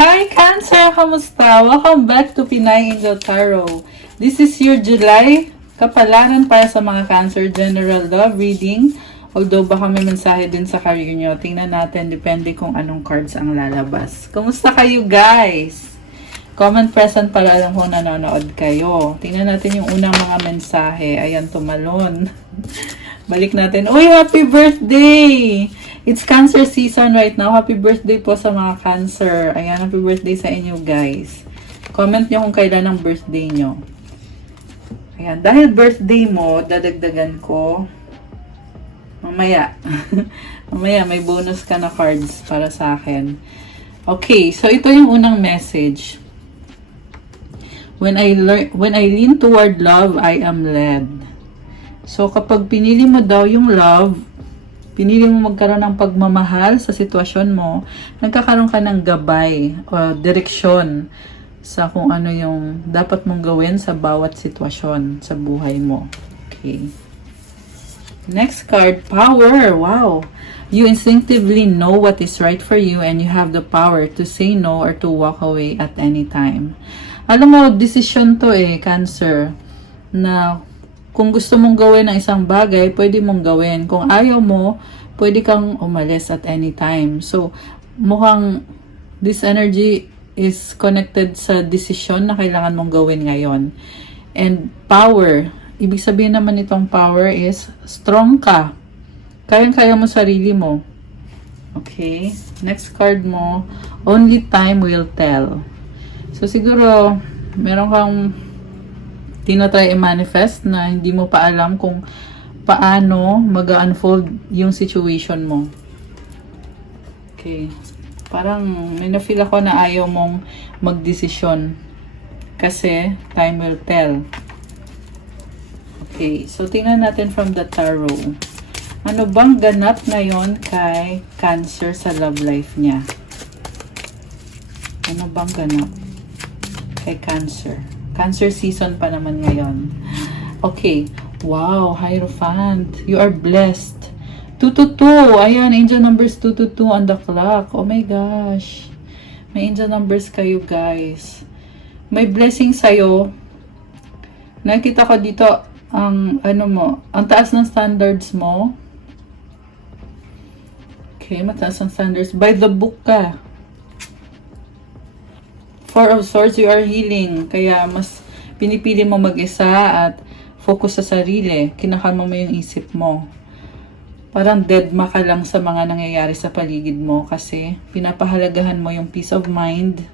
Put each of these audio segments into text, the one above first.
Hi Cancer! Kamusta? Welcome back to Pinay Angel Tarot. This is your July kapalaran para sa mga Cancer General Love Reading. Although baka may mensahe din sa career nyo. Tingnan natin, depende kung anong cards ang lalabas. Kamusta kayo guys? Comment present para alam kung nanonood kayo. Tingnan natin yung unang mga mensahe. Ayan, tumalon. Balik natin. Uy, happy birthday! It's Cancer season right now. Happy birthday po sa mga Cancer. Ayan, happy birthday sa inyo guys. Comment nyo kung kailan ang birthday nyo. Ayan, dahil birthday mo, dadagdagan ko mamaya. Mamaya, may bonus ka na cards para sa akin. Okay, so ito yung unang message. When I lean toward love, I am led. So, kapag pinili mo daw yung love, pinili mo magkaroon ng pagmamahal sa sitwasyon mo, nagkakaroon ka ng gabay o direksyon sa kung ano yung dapat mong gawin sa bawat sitwasyon sa buhay mo. Okay. Next card, power. Wow. You instinctively know what is right for you and you have the power to say no or to walk away at any time. Alam mo, decision to Cancer, na kung gusto mong gawin ang isang bagay, pwede mong gawin. Kung ayaw mo, pwede kang umalis at any time. So, mukhang this energy is connected sa decision na kailangan mong gawin ngayon. And power, ibig sabihin naman itong power is strong ka. Kayang-kaya mo sarili mo. Okay? Next card mo, only time will tell. So, siguro, meron kang tinatry i-manifest na hindi mo pa alam kung paano mag-unfold yung situation mo. Okay. Parang may na-feel ako na ayaw mong magdesisyon kasi time will tell. Okay. So, tingnan natin from the tarot. Ano bang ganap ngayon kay Cancer sa love life niya? Ano bang ganap kay Cancer? Cancer season pa naman ngayon. Okay. Wow, Hierophant. You are blessed. 222. Ayan, angel numbers 222 on the clock. Oh my gosh. May angel numbers kayo, guys. May blessing sa'yo. Nakita ko dito ang ang taas ng standards mo. Okay, mataas ang standards. By the book ka. Four of Swords, you are healing. Kaya mas pinipili mo mag-isa at focus sa sarili. Kinakalma mo yung isip mo. Parang deadma ka lang sa mga nangyayari sa paligid mo kasi pinapahalagahan mo yung peace of mind.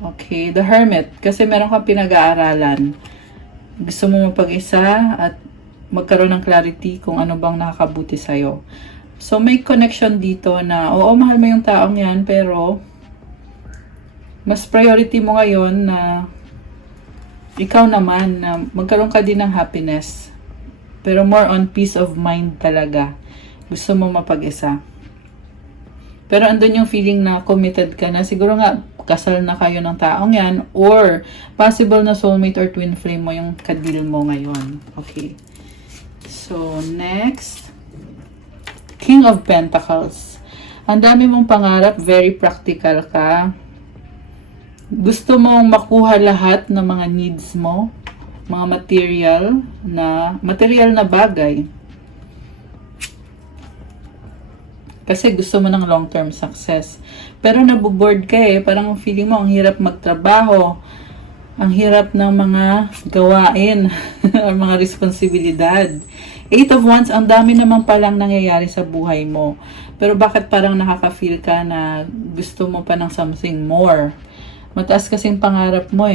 Okay, the Hermit. Kasi meron kang pinag-aaralan. Gusto mo mapag-isa at magkaroon ng clarity kung ano bang nakakabuti sa'yo. So, may connection dito na, oo, mahal mo yung taong yan, pero mas priority mo ngayon na ikaw naman na magkaroon ka din ng happiness. Pero more on peace of mind talaga. Gusto mo mapag-isa. Pero andun yung feeling na committed ka na. Siguro nga, kasal na kayo ng taong yan. Or, possible na soulmate or twin flame mo yung kadil mo ngayon. Okay. So, next. King of Pentacles. Ang dami mong pangarap. Very practical ka. Gusto mong makuha lahat ng mga needs mo, mga material na bagay. Kasi gusto mo ng long-term success. Pero nabuboard ka parang feeling mo ang hirap magtrabaho, ang hirap ng mga gawain, mga responsibilidad. 8 of Wands, ang dami naman palang nangyayari sa buhay mo. Pero bakit parang nakaka-feel ka na gusto mo pa ng something more? Mataas kasing pangarap mo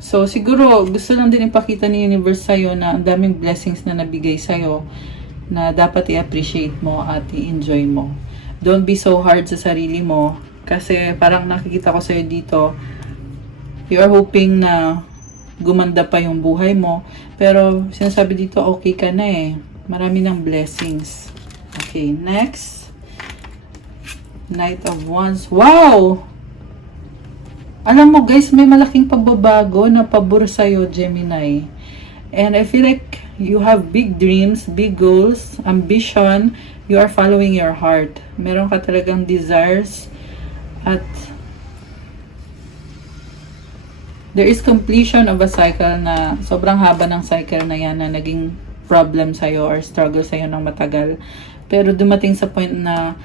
So, siguro, gusto lang din ipakita ni Universe sa'yo na ang daming blessings na nabigay sa'yo na dapat i-appreciate mo at i-enjoy mo. Don't be so hard sa sarili mo kasi parang nakikita ko sa'yo dito, you are hoping na gumanda pa yung buhay mo. Pero, sinasabi dito, okay ka na Marami ng blessings. Okay, next. Knight of Wands. Wow! Alam mo guys, may malaking pagbabago na pabor sa'yo, Gemini. And I feel like you have big dreams, big goals, ambition. You are following your heart. Meron ka talagang desires At there is completion of a cycle na sobrang haba ng cycle na yan na naging problem sa'yo or struggle sa'yo ng matagal. Pero dumating sa point na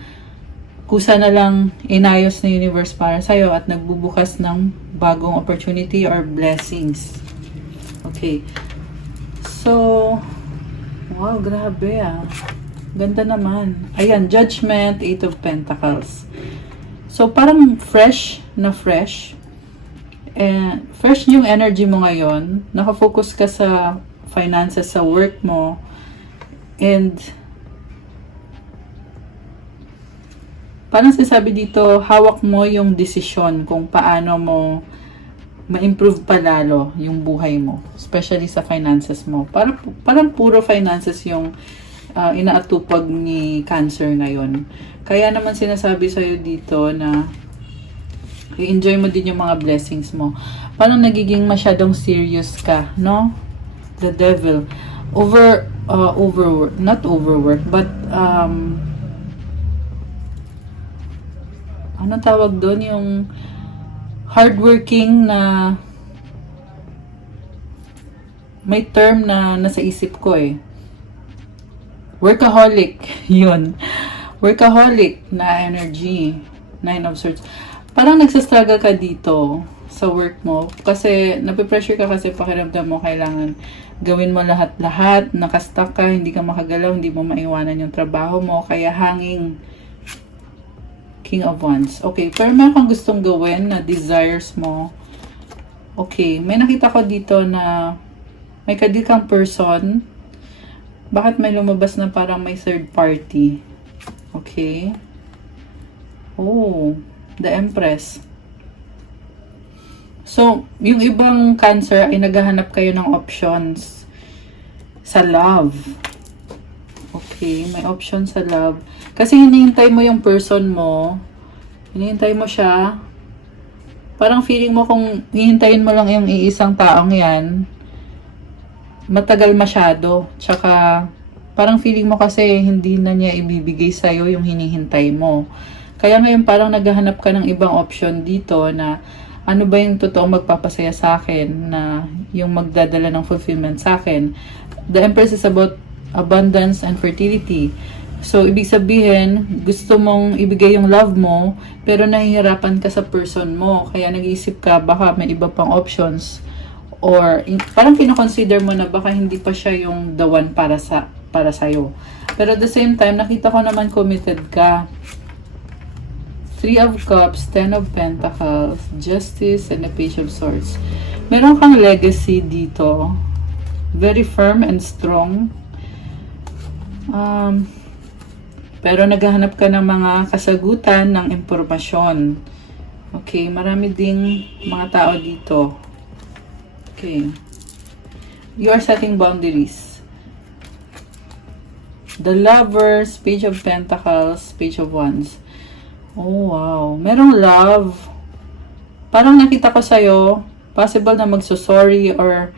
kusa na lang inayos na universe para sa'yo at nagbubukas ng bagong opportunity or blessings. Okay. So, wow, grabe ah. Ganda naman. Ayan, Judgment, 8 of Pentacles. So, parang fresh na fresh. And fresh yung energy mo ngayon. Nakafocus ka sa finances, sa work mo. And parang sinasabi dito, hawak mo yung desisyon kung paano mo ma-improve pa lalo yung buhay mo. Especially sa finances mo. Parang puro finances yung inaatupag ni Cancer ngayon. Kaya naman sinasabi sa'yo dito na i-enjoy mo din yung mga blessings mo. Parang nagiging masyadong serious ka, no? The devil. Overwork. Not overwork, but ano tawag doon? Yung hardworking na may term na nasa isip ko eh. Workaholic. Yun. Workaholic na energy. 9 of Swords. Parang nagsastruggle ka dito sa work mo. Kasi, napipressure ka kasi pakiramdam mo kailangan gawin mo lahat-lahat. Nakastuck ka, hindi ka makagalaw, hindi mo maiwanan yung trabaho mo. Kaya hanging King of Wands. Okay, pero meron kang gustong gawin na desires mo. Okay, may nakita ko dito na may kadil kang person. Bakit may lumabas na parang may third party? Okay. Oh, the Empress. So, yung ibang Cancer ay naghahanap kayo ng options sa love. Okay, may option sa love. Kasi hinihintay mo yung person mo. Hinihintay mo siya. Parang feeling mo kung hihintayin mo lang yung iisang taong yan, matagal masyado. Tsaka, parang feeling mo kasi hindi na niya ibibigay sa'yo yung hinihintay mo. Kaya ngayon parang naghahanap ka ng ibang option dito na ano ba yung totoong magpapasaya sa akin, na yung magdadala ng fulfillment sa akin. The Empress is about abundance and fertility. So, ibig sabihin, gusto mong ibigay yung love mo, pero nahihirapan ka sa person mo. Kaya nag-iisip ka, baka may iba pang options. Or, parang kinoconsider mo na baka hindi pa siya yung the one para sa'yo. Pero at the same time, nakita ko naman committed ka. 3 of Cups, 10 of Pentacles, Justice, and the Page of Swords. Meron kang legacy dito. Very firm and strong. Pero naghahanap ka ng mga kasagutan ng impormasyon. Okay, marami ding mga tao dito. Okay. You are setting boundaries. The Lovers, Page of Pentacles, Page of Wands. Oh, wow. Merong love. Parang nakita ko sa'yo, possible na magsusorry or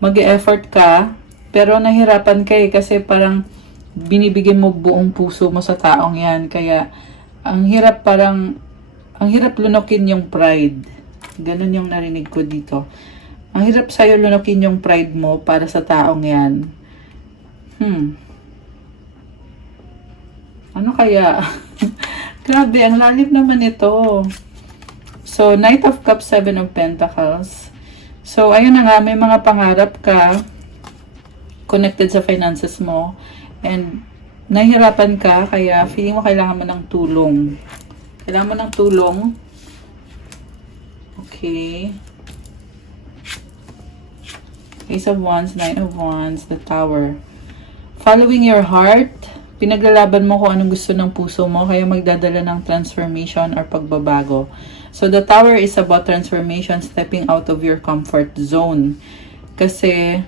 mag-e-effort ka, pero nahirapan ka eh, kasi parang binibigyan mo buong puso mo sa taong yan. Kaya, ang hirap lunukin yung pride. Ganun yung narinig ko dito. Ang hirap sa'yo lunukin yung pride mo para sa taong yan. Ano kaya? Grabe, ang lalim naman ito. So, Knight of Cups, 7 of Pentacles. So, ayun na nga, may mga pangarap ka connected sa finances mo. And, nahihirapan ka, kaya feeling mo kailangan mo ng tulong. Kailangan mo ng tulong. Okay. Ace of Wands, 9 of Wands, the Tower. Following your heart, pinaglalaban mo kung anong gusto ng puso mo, kaya magdadala ng transformation or pagbabago. So, the Tower is about transformation, stepping out of your comfort zone. Kasi,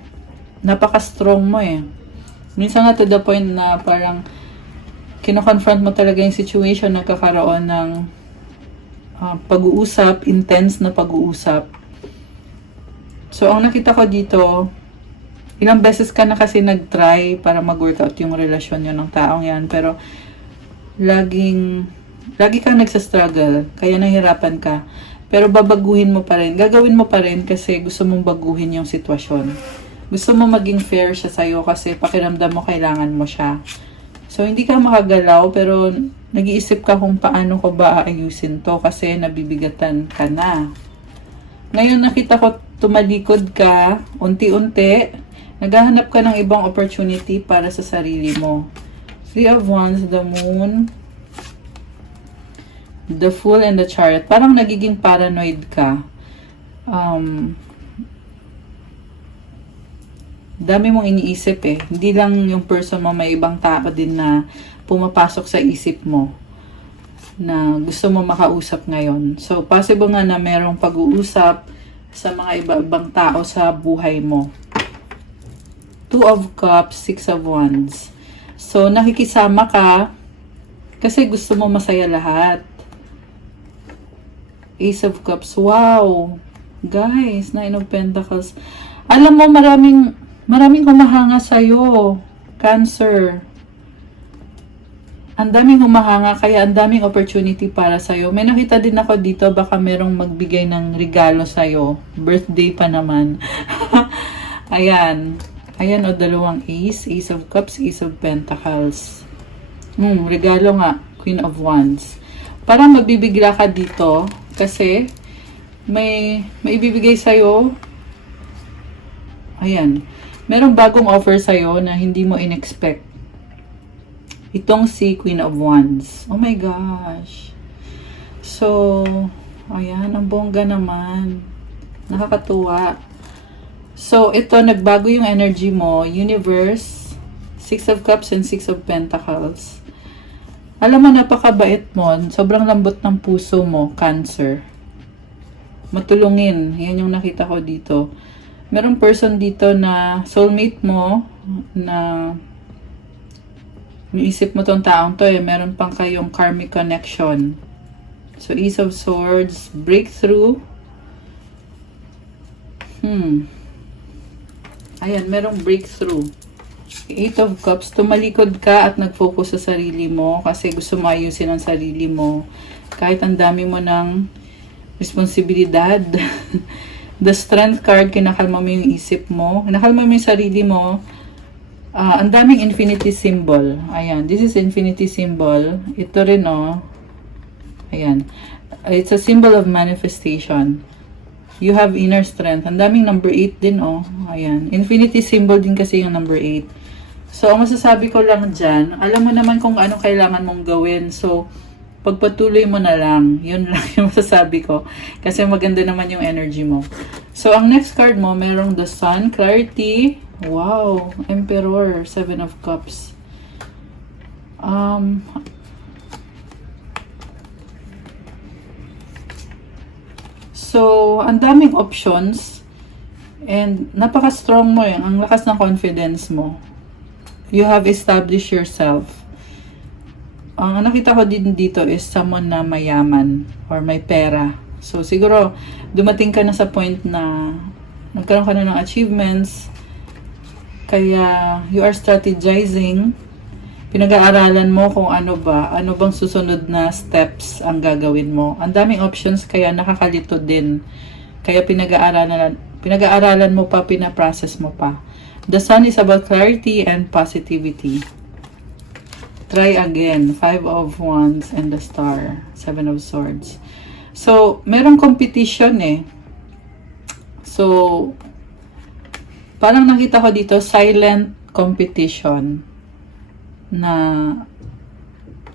napaka-strong mo eh. Minsan nga to the point na parang kino-confront mo talaga yung situation, nagkakaroon ng pag-uusap, intense na pag-uusap. So, ang nakita ko dito, ilang beses ka na kasi nag-try para mag-workout yung relasyon nyo ng taong yan. Pero, laging lagi kang nagsastruggle, kaya nahirapan ka. Pero babaguhin mo pa rin. Gagawin mo pa rin kasi gusto mong baguhin yung sitwasyon. Gusto mo maging fair siya sa'yo kasi pakiramdam mo kailangan mo siya. So, hindi ka makagalaw pero nag-iisip ka kung paano ko ba aayusin to kasi nabibigatan ka na. Ngayon nakita ko tumalikod ka, unti-unti, naghahanap ka ng ibang opportunity para sa sarili mo. Three of Wands, the Moon, the Fool, and the Chariot. Parang nagiging paranoid ka. Dami mong iniisip eh. Hindi lang yung person mo, may ibang tao din na pumapasok sa isip mo na gusto mo makausap ngayon. So, possible nga na merong pag-uusap sa mga iba-ibang tao sa buhay mo. Two of Cups, Six of Wands. So, nakikisama ka kasi gusto mo masaya lahat. Ace of Cups. Wow! Guys, Nine of Pentacles. Alam mo, maraming humahanga sa'yo. Cancer. Ang daming humahanga, kaya ang daming opportunity para sa'yo. May nakita din ako dito, baka merong magbigay ng regalo sa'yo. Birthday pa naman. Ayan. Ayan o, dalawang Ace. Ace of Cups, Ace of Pentacles. Regalo nga. Queen of Wands. Parang magbibigla ka dito, kasi may ibibigay sa'yo. Ayan. Merong bagong offer sa'yo na hindi mo in-expect. Itong si Queen of Wands. Oh my gosh. So, ayan, ang bongga naman. Nakakatuwa. So, ito, nagbago yung energy mo. Universe, Six of Cups and Six of Pentacles. Alam mo, napakabait mo. Sobrang lambot ng puso mo, Cancer. Matulungin. Yan yung nakita ko dito. Merong person dito na soulmate mo na iisip mo tong taong to eh, meron pang kayong karmic connection. So, Ace of Swords, breakthrough. Ayan, merong breakthrough. Eight of Cups, tumalikod ka at nag-focus sa sarili mo kasi gusto mo ayusin ang sarili mo. Kahit ang dami mo ng responsibilidad. The Strength card, kinakalma mo yung isip mo. Kinakalma mo yung sarili mo. Ang daming infinity symbol. Ayan. This is infinity symbol. Ito rin, oh. Ayan. It's a symbol of manifestation. You have inner strength. Ang daming number 8 din, oh. Ayan. Infinity symbol din kasi yung number 8. So, ang masasabi ko lang dyan, alam mo naman kung ano kailangan mong gawin. So, pagpatuloy mo na lang. Yun lang yung masasabi ko. Kasi maganda naman yung energy mo. So, ang next card mo, merong the Sun, Clarity. Wow, Emperor, Seven of Cups. So, ang daming options and napaka-strong mo eh. Ang lakas ng confidence mo. You have established yourself. Ang nakita ko din dito is someone na mayaman or may pera. So, siguro, dumating ka na sa point na nagkaroon ka na ng achievements. Kaya, you are strategizing. Pinag-aaralan mo kung ano bang susunod na steps ang gagawin mo. Ang daming options, kaya nakakalito din. Kaya pinag-aaralan mo pa, pinaprocess mo pa. The Sun is about clarity and positivity. Try again. Five of Wands and the Star. Seven of Swords. So, merong competition eh. So, parang nakita ko dito, silent competition na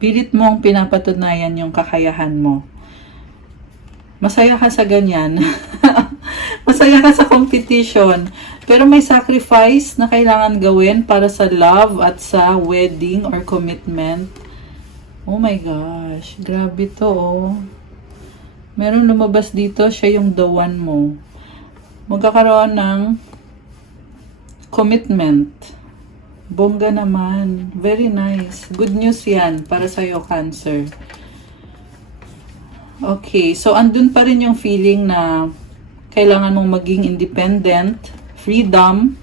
pilit mong pinapatunayan yung kakayahan mo. Masaya ka sa ganyan. Masaya ka sa competition. Pero may sacrifice na kailangan gawin para sa love at sa wedding or commitment. Oh my gosh. Grabe to, oh. Meron lumabas dito, siya yung the one mo. Magkakaroon ng commitment. Bongga naman. Very nice. Good news yan para sa'yo, Cancer. Okay. So, andun pa rin yung feeling na kailangan mong maging independent, freedom,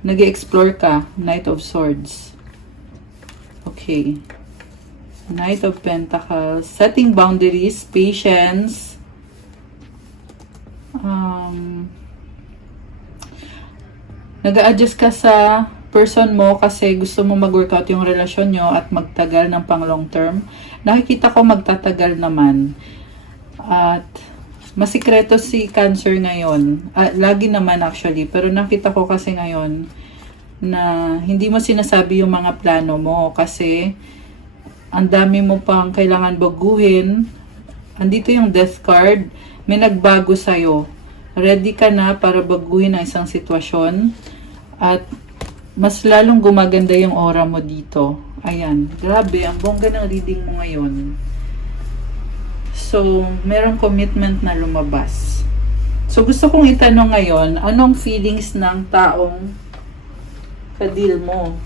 nag-explore ka, Knight of Swords. Okay. Knight of Pentacles. Setting boundaries, patience. Nag-a-adjust ka sa person mo kasi gusto mo mag-workout yung relasyon nyo at magtagal ng pang long term. Nakikita ko magtatagal naman. At masikreto si Cancer ngayon. Lagi naman actually. Pero nakita ko kasi ngayon na hindi mo sinasabi yung mga plano mo kasi ang dami mo pang kailangan baguhin. Andito yung Death card. May nagbago sa'yo. Ready ka na para baguhin ang isang sitwasyon. At mas lalong gumaganda yung aura mo dito. Ayan. Grabe, ang bongga ng reading mo ngayon. So, merong commitment na lumabas. So, gusto kong itanong ngayon, anong feelings ng taong ka-deal mo?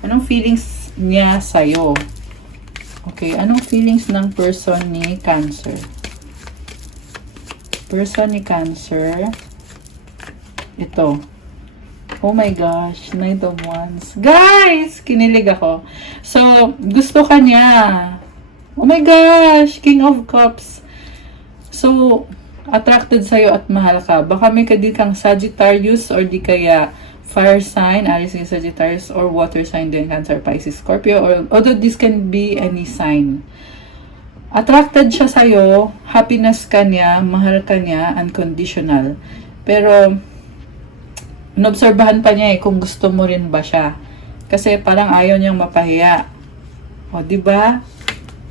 Anong feelings niya sa'yo? Okay, anong feelings ng person ni Cancer? Person ni Cancer. Ito. Oh my gosh, Knight of Wands. Guys, kinilig ako. So, gusto ka niya. Oh my gosh, King of Cups. So, attracted sa'yo at mahal ka. Baka may kadil kang Sagittarius or di kaya fire sign, Aries yung Sagittarius, or water sign din, Cancer, Pisces, Scorpio, or although this can be any sign. Attracted siya sa'yo, happiness ka niya, mahal ka niya, unconditional. Pero, inobserbahan pa niya kung gusto mo rin ba siya. Kasi parang ayaw niyang mapahiya. O, diba?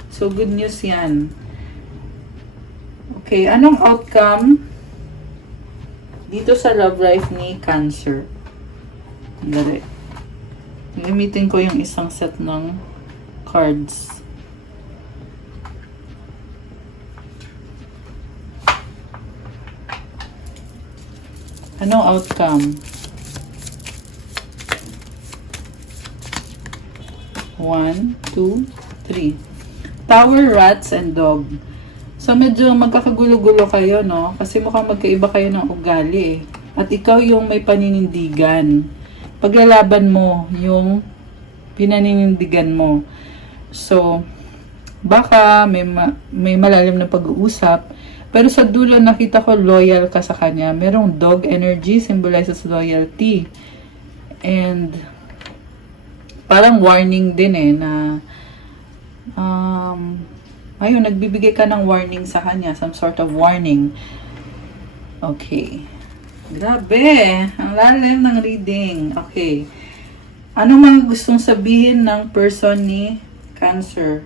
So, good news yan. Okay, anong outcome dito sa love life ni Cancer? Dali. Gamitin ko yung isang set ng cards. Anong outcome? 1, 2, 3. Tower, rats, and dog. So, medyo magkakagulo-gulo kayo, no? Kasi mukhang magkaiba kayo ng ugali, eh. At ikaw yung may paninindigan. Paglalaban mo yung pinaninindigan mo. So, baka may malalim na pag-uusap. Pero sa dulo, nakita ko loyal ka sa kanya. Merong dog energy, symbolizes loyalty. And, parang warning din na ayun, nagbibigay ka ng warning sa kanya, some sort of warning. Okay. Grabe, ang lalim ng reading. Okay. Ano mga gustong sabihin ng person ni Cancer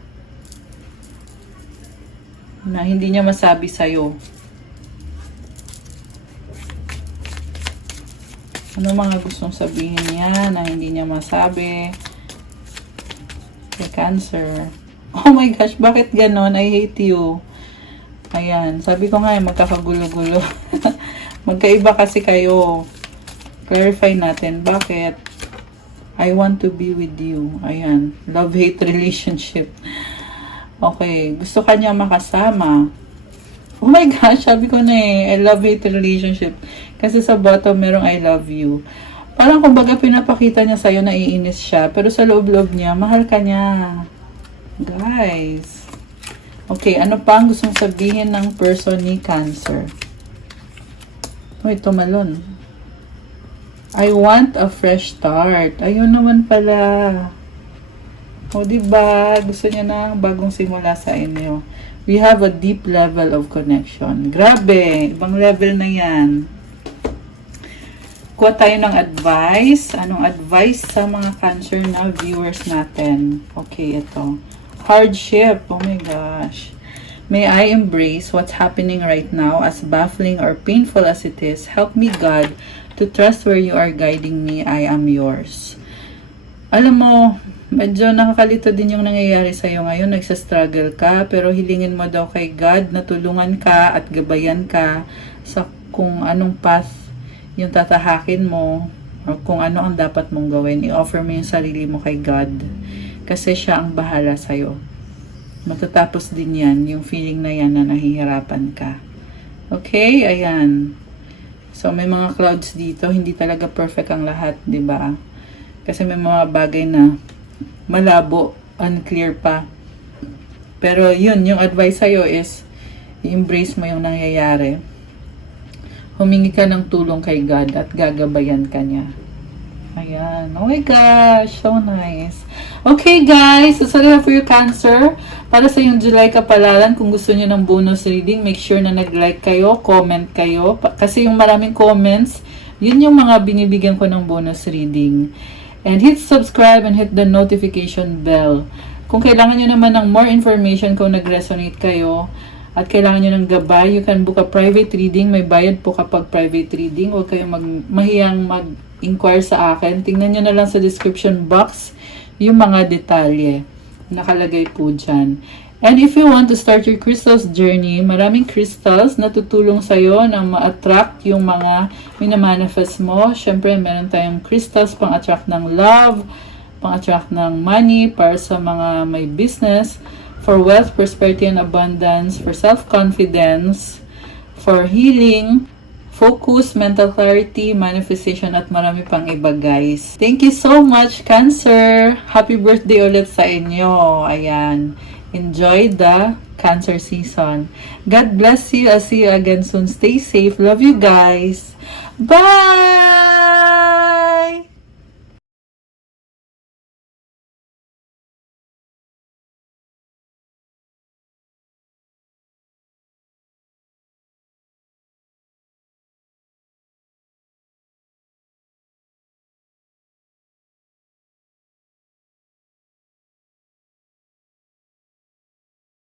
na hindi niya masabi sa'yo? Ano mga gustong sabihin niya na hindi niya masabi kay Cancer? Oh my gosh, bakit ganon? I hate you. Ayan, sabi ko nga magkakagulo-gulo. Magkaiba kasi kayo. Clarify natin, bakit? I want to be with you. Ayan, love-hate relationship. Okay, gusto ka niya makasama. Oh my gosh, sabi ko na I love-hate relationship. Kasi sa bottom, merong I love you. Parang kumbaga pinapakita niya sa'yo na iinis siya. Pero sa loob-loob niya, mahal ka niya. Guys. Okay, ano pa ang gustong sabihin ng person ni Cancer? Uy, tumalon. I want a fresh start. Ayun naman pala. O, diba? Gusto niya na bagong simula sa inyo. We have a deep level of connection. Grabe! Ibang level na yan. Kuha tayo ng advice. Anong advice sa mga Cancer na viewers natin? Okay, ito. Hardship. Oh my gosh. May I embrace what's happening right now, as baffling or painful as it is. Help me, God, to trust where you are guiding me. I am yours. Alam mo, medyo nakakalito din yung nangyayari sa'yo ngayon. Nagsastruggle ka, pero hilingin mo daw kay God na tulungan ka at gabayan ka sa kung anong path yung tatahakin mo or kung ano ang dapat mong gawin. I-offer mo yung sarili mo kay God kasi siya ang bahala sa'yo. Matatapos din yan, yung feeling na yan na nahihirapan ka. Okay, ayan. So, may mga clouds dito. Hindi talaga perfect ang lahat, di ba? Kasi may mga bagay na malabo unclear pa. Pero yun, yung advice sa'yo is, i-embrace mo yung nangyayari. Humingi ka ng tulong kay God at gagabayan ka niya. Ayan. Oh my gosh, so nice. Okay guys, so salamat for your Cancer. Para sa yung July kapalaran, kung gusto niyo ng bonus reading, make sure na nag-like kayo, comment kayo. Kasi yung maraming comments, yun yung mga binibigyan ko ng bonus reading. And hit subscribe and hit the notification bell. Kung kailangan nyo naman ng more information, kung nag-resonate kayo, at kailangan nyo ng gabay, you can book a private reading. May bayad po kapag private reading. Huwag kayong mahiyang mag-inquire sa akin. Tingnan nyo na lang sa description box yung mga detalye. Nakalagay po dyan. And if you want to start your crystals journey, maraming crystals na tutulong sa'yo na ma-attract yung mga minamanifest mo. Siyempre, meron tayong crystals pang-attract ng love, pang-attract ng money, para sa mga may business, for wealth, prosperity, and abundance, for self-confidence, for healing, focus, mental clarity, manifestation, at marami pang iba, guys. Thank you so much, Cancer! Happy birthday ulit sa inyo. Ayan. Enjoy the Cancer season. God bless you. I'll see you again soon. Stay safe. Love you guys. Bye!